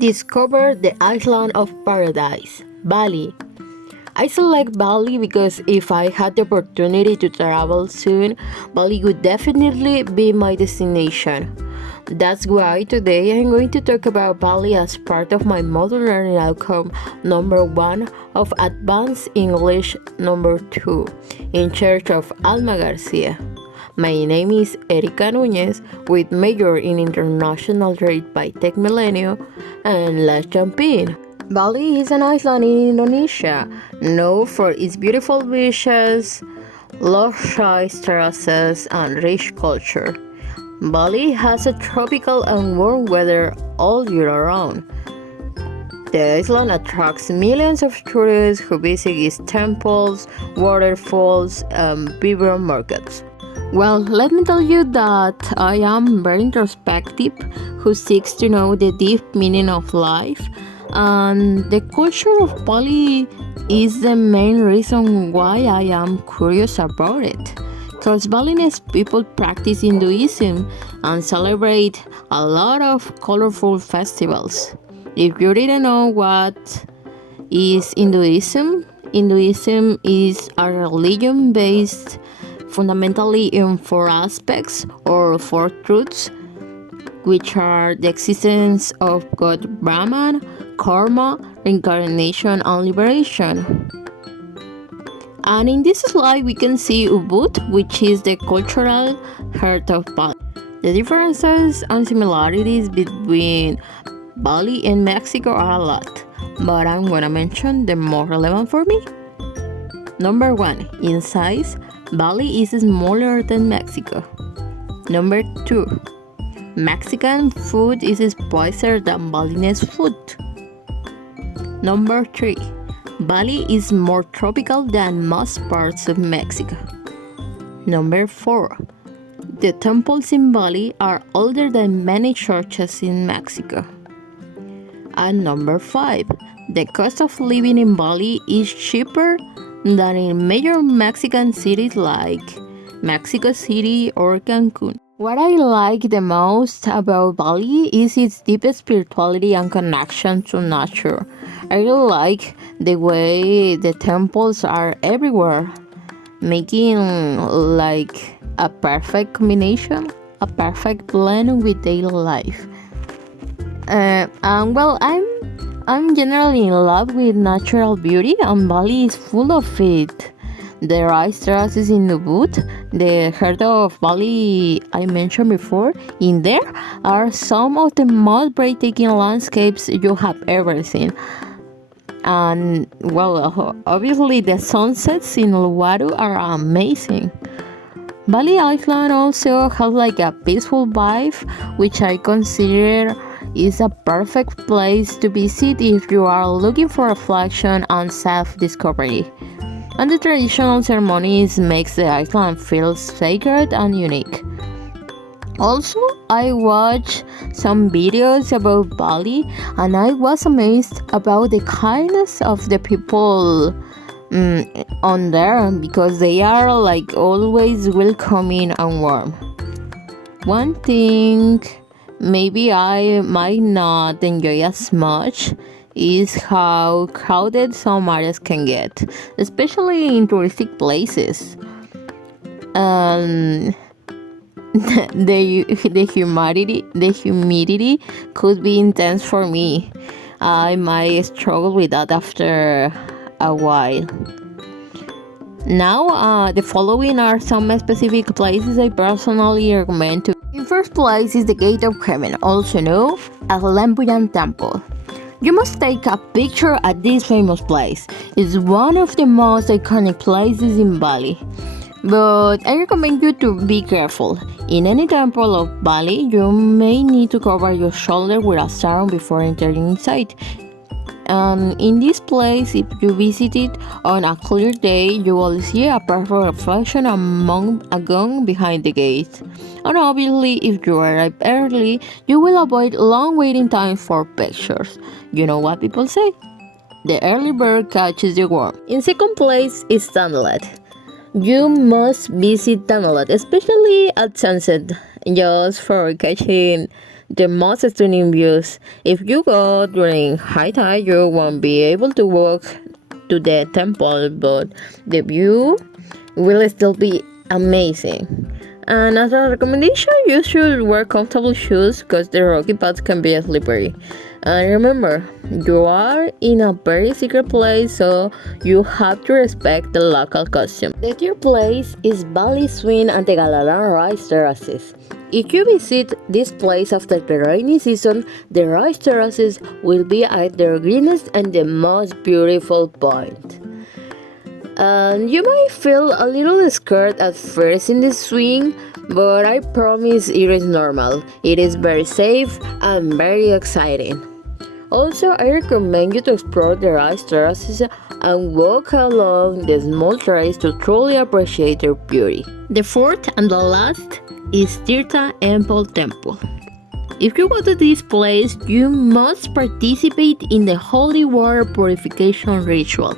Discover the island of paradise, Bali. I select Bali because if I had the opportunity to travel soon, Bali would definitely be my destination. That's why today I'm going to talk about Bali as part of my modern learning outcome number 1 of Advanced English number 2 in charge of Alma Garcia. My name is Erika Núñez with major in international trade by Tech Milenio, and let's jump in. Bali is an island in Indonesia, known for its beautiful beaches, lush terraces, and rich culture. Bali has a tropical and warm weather all year round. The island attracts millions of tourists who visit its temples, waterfalls, and vibrant markets. Well, let me tell you that I am very introspective who seeks to know the deep meaning of life, and the culture of Bali is the main reason why I am curious about it. Because Balinese people practice Hinduism and celebrate a lot of colorful festivals. If you didn't know what is Hinduism is a religion based fundamentally in four aspects or four truths, which are the existence of God Brahman, karma, reincarnation, and liberation. And in this slide, we can see Ubud, which is the cultural heart of Bali. The differences and similarities between Bali and Mexico are a lot, but I'm gonna mention the more relevant for me. Number 1, in size, Bali is smaller than Mexico. Number 2, Mexican food is spicier than Balinese food. Number 3, Bali is more tropical than most parts of Mexico. Number 4, the temples in Bali are older than many churches in Mexico. And number 5, the cost of living in Bali is cheaper than in major Mexican cities like Mexico City or Cancun. What I like the most about Bali is its deep spirituality and connection to nature. I really like the way the temples are everywhere, making like a perfect combination, a perfect blend with daily life. I'm generally in love with natural beauty, and Bali is full of it. The rice terraces in Ubud, the heart of Bali I mentioned before, in there are some of the most breathtaking landscapes you have ever seen. And well, obviously the sunsets in Uluwatu are amazing. Bali Island also has like a peaceful vibe, which I consider is a perfect place to visit if you are looking for reflection and self-discovery. And the traditional ceremonies makes the island feel sacred and unique. Also, I watched some videos about Bali and I was amazed about the kindness of the people on there, because they are like always welcoming and warm. One thing maybe I might not enjoy as much is how crowded some areas can get, especially in touristic places. Um, the humidity could be intense for me. I might struggle with that after a while. Now, the following are some specific places I personally recommend to. In first place is the Gate of Heaven, also known as Lempuyan Temple. You must take a picture at this famous place. It's one of the most iconic places in Bali. But I recommend you to be careful. In any temple of Bali, you may need to cover your shoulder with a sarong before entering inside. In this place, if you visit it on a clear day, you will see a perfect reflection among a gong behind the gate. And obviously, if you arrive early, you will avoid long waiting times for pictures. You know what people say? The early bird catches the worm. In second place is Tandalat. You must visit Tandalat, especially at sunset, just for catching the most stunning views. If you go during high tide, you won't be able to walk to the temple, but the view will still be amazing. And as a recommendation, you should wear comfortable shoes because the rocky paths can be slippery. And remember, you are in a very secret place, so you have to respect the local costume. The third place is Bali Swing and the Galalan Rice Terraces. If you visit this place after the rainy season, the rice terraces will be at their greenest and the most beautiful point. And you might feel a little scared at first in the swing, but I promise it is normal. It is very safe and very exciting. Also, I recommend you to explore the rice terraces and walk along the small trails to truly appreciate their beauty. The fourth and the last is Tirtha Empel Temple. If you go to this place, you must participate in the holy water purification ritual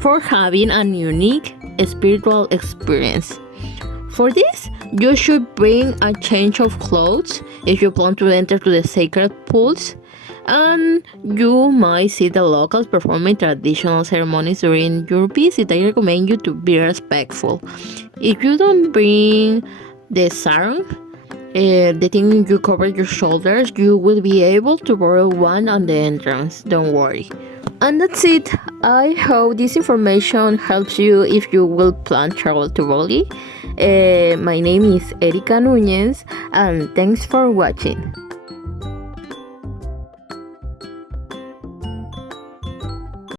for having a unique spiritual experience. For this, you should bring a change of clothes if you plan to enter to the sacred pools, and you might see the locals performing traditional ceremonies during your visit. I recommend you to be respectful. If you don't bring the sarong, the thing you cover your shoulders, you will be able to borrow one on the entrance. Don't worry. And that's it. I hope this information helps you if you will plan travel to Bali. My name is Erika Núñez, and thanks for watching.